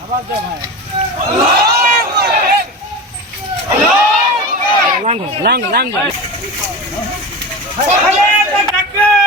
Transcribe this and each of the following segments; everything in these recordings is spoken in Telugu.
آواز دے بھائی اللہ اکبر اللہ لانگ لانگ لانگ اللہ اکبر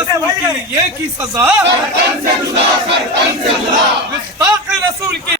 رسول की ये की सजा गुस्ताख रसूल की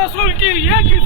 रसूल की ये की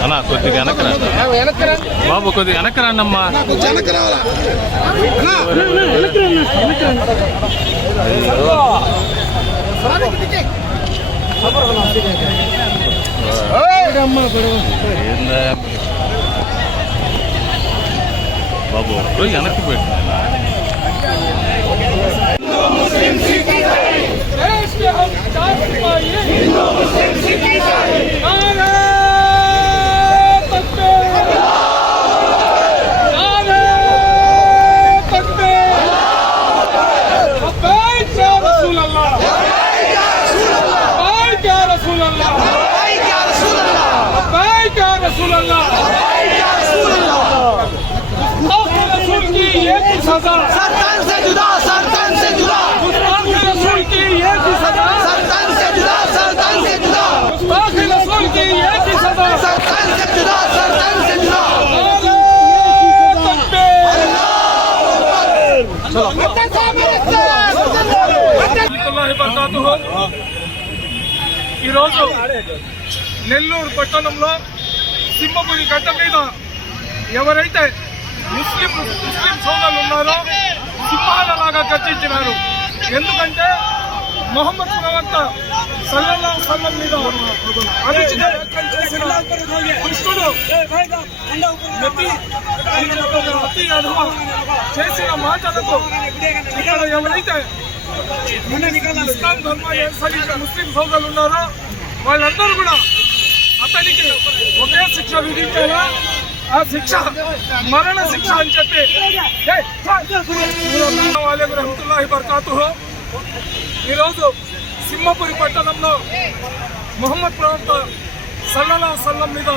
బాబు కొద్దిగా వెనకరా బాబు కొద్దిగా వెనకరాన్నమ్మా బాబు వెనక్కి పెట్టిన ఈరోజు నెల్లూరు పట్టణంలో సింహపురి గడ్డ మీద ఎవరైతే ముస్లిం ముస్లిం సోదరులు ఉన్నారో సింహాలలాగా చర్చించినారు ఎందుకంటే మొహమ్మద్ ప్రవక్త సల్లల్లా సల్లం మీద అనుచిత చేసిన చేసిన మాటలకు ఇక్కడ ఎవరైతే ముస్లిం సోదరులు ఉన్నారో వాళ్ళందరూ కూడా అతనికి ఒకే శిక్ష విధించాలా? ఆ శిక్ష మరణ శిక్ష అని చెప్పి. వాళ్ళకు రహమతుల్లాహి బర్కాతుహు ఈరోజు సింహపురి పట్టణంలో మొహమ్మద్ ప్రవక్త సల్లల్లాహు సల్లం మీద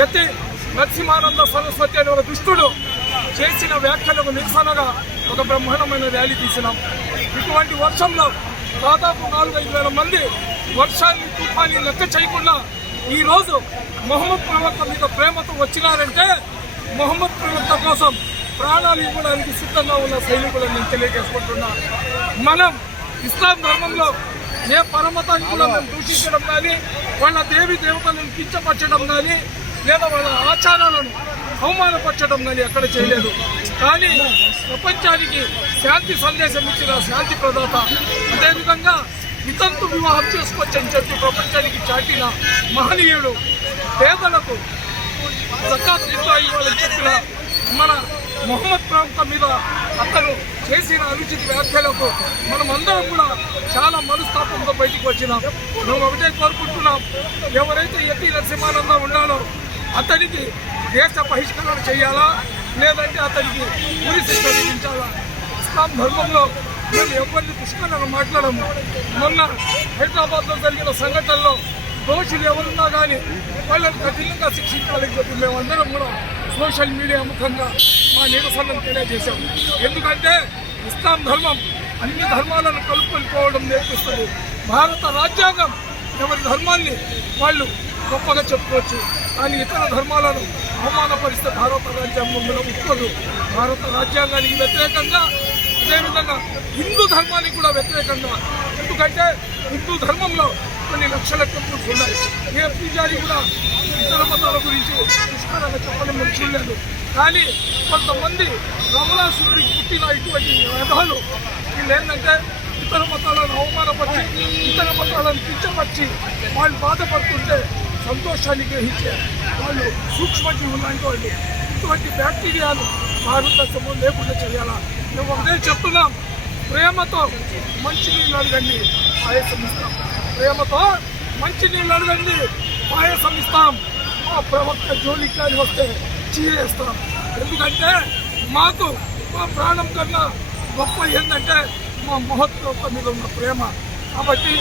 యతి నరసింహానంద సరస్వతి అనే ఒక దుష్టుడు చేసిన వ్యాఖ్యలకు నిరసనగా ఒక బ్రహ్మాండమైన ర్యాలీ తీసినాం. ఇటువంటి వర్షంలో దాదాపు నాలుగైదు వేల మంది వర్షాన్ని తుఫాన్ని లెక్క చేయకుండా ఈ రోజు మొహమ్మద్ ప్రవక్త మీద ప్రేమతో వచ్చినారంటే మొహమ్మద్ ప్రవక్త కోసం ప్రాణాలు ఇవ్వడానికి సిద్ధంగా ఉన్న సైనికులను నేను తెలియజేసుకుంటున్నా. మనం ఇస్లాం ధర్మంలో ఏ పరమతాన్ని కూడా మేము దూషించడం కానీ వాళ్ళ దేవి దేవతలను కించపరచడం కానీ లేదా వాళ్ళ ఆచారాలను అవమానపరచడం కానీ ఎక్కడ చేయలేదు. కానీ ప్రపంచానికి శాంతి సందేశం ఇచ్చిన శాంతి ప్రదాత అదేవిధంగా వితంతు వివాహం చేసుకోవచ్చని చెప్పి ప్రపంచానికి చాటిన మహనీయుడు పేదలకు సకాత్ ఎంత ఇవ్వాలని చెప్పిన మన మొహమ్మద్ ప్రాంత మీద అతను చేసిన అనుచిత వ్యాఖ్యలకు మనం అందరం కూడా చాలా మనస్తాపంతో బయటికి వచ్చినాం. మేము ఒకటే కోరుకుంటున్నాం ఎవరైతే ఎట్టి నరసింహానంద ఉన్నానో అతనికి దేశ బహిష్కరణ చేయాలా లేదంటే అతనికి ఉరి శిక్ష విధించాలా? ఇస్లాం ధర్మంలో మేము ఎవరిని పుష్కరంగా మాట్లాడము. మొన్న హైదరాబాద్లో జరిగిన సంఘటనలో దోషులు ఎవరున్నా కానీ వాళ్ళని కఠినంగా శిక్షించాలని చెప్పి మేమందరం కూడా సోషల్ మీడియా ముఖంగా మా నిరసనను తెలియజేశాం. ఎందుకంటే ఇస్లాం ధర్మం అన్ని ధర్మాలను కలుపుకొని నేర్పిస్తుంది. భారత రాజ్యాంగం ఎవరి ధర్మాన్ని వాళ్ళు గొప్పగా చెప్పుకోవచ్చు. కానీ ఇతర ధర్మాలను అవమానపరిస్తే భారత రాజ్యాంగం మీద ఉప్పదు. భారత రాజ్యాంగానికి వ్యతిరేకంగా అదేవిధంగా హిందూ ధర్మానికి కూడా వ్యతిరేకంగా ఎందుకంటే హిందూ ధర్మంలో కొన్ని లక్షల టెంపుల్స్ ఉన్నాయి. ఏ పూజారి కూడా ఇతర మతాల గురించి పుష్కరంగా చెప్పడం మేము చూడలేదు. కానీ కొంతమంది రమణాసురుడికి పుట్టిన ఇటువంటి వ్యధాలు వీళ్ళు ఏంటంటే ఇతర మతాలను అవమానపరిచి ఇతర మతాలను కించపరిచి వాళ్ళు బాధపడుతుంటే సంతోషాన్ని గ్రహించే వాళ్ళు సూక్ష్మజీవులు లాంటి వాళ్ళు. ఎటువంటి బ్యాక్టీరియాలు భారతదేశంలో లేకుండా చేయాలా? మేము ఒకటే చెప్తున్నాం ప్రేమతో మంచి నీళ్ళు అడగండి పాయసం ఇస్తాం. ప్రేమతో మంచి నీళ్ళు అడగండి పాయసం ఇస్తాం. మా ప్రవక్త జోలికి కానీ వస్తే చీరేస్తాం. ఎందుకంటే మాకు మా ప్రాణం కన్నా గొప్ప ఏంటంటే మా మహోత్సవ మీద ఉన్న ప్రేమ. కాబట్టి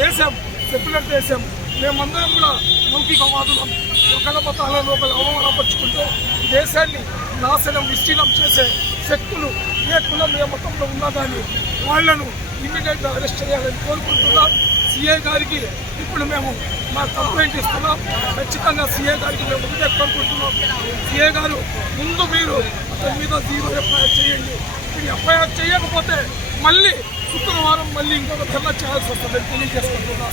దేశం సెక్యులర్ దేశం. మేమందరం కూడా లౌకికవాదులం. ఒకళ్ళ మతాలను ఒకళ్ళు అవమానపరుచుకుంటే దేశాన్ని నాశనం విస్తీర్ణం చేసే శక్తులు ఏ కులం ఏ మతంలో ఉన్నా కానీ వాళ్ళను ఇమ్మీడియట్గా అరెస్ట్ చేయాలని కోరుకుంటున్నాం. సిఏ గారికి ఇప్పుడు మేము మా కంప్లైంట్ ఇస్తున్నాం. ఖచ్చితంగా సీఏ గారికి మేము ఒకటే కోరుకుంటున్నాం. సిఏ గారు ముందు మీరు అతని మీద జీరో ఎఫ్ఐఆర్ చేయండి. మీరు ఎఫ్ఐఆర్ చేయకపోతే మళ్ళీ శుక్రవారం మళ్ళీ ఇంకొక ధర్నా చేయాల్సి వస్తుంది తెలియజేసుకుంటున్నాం.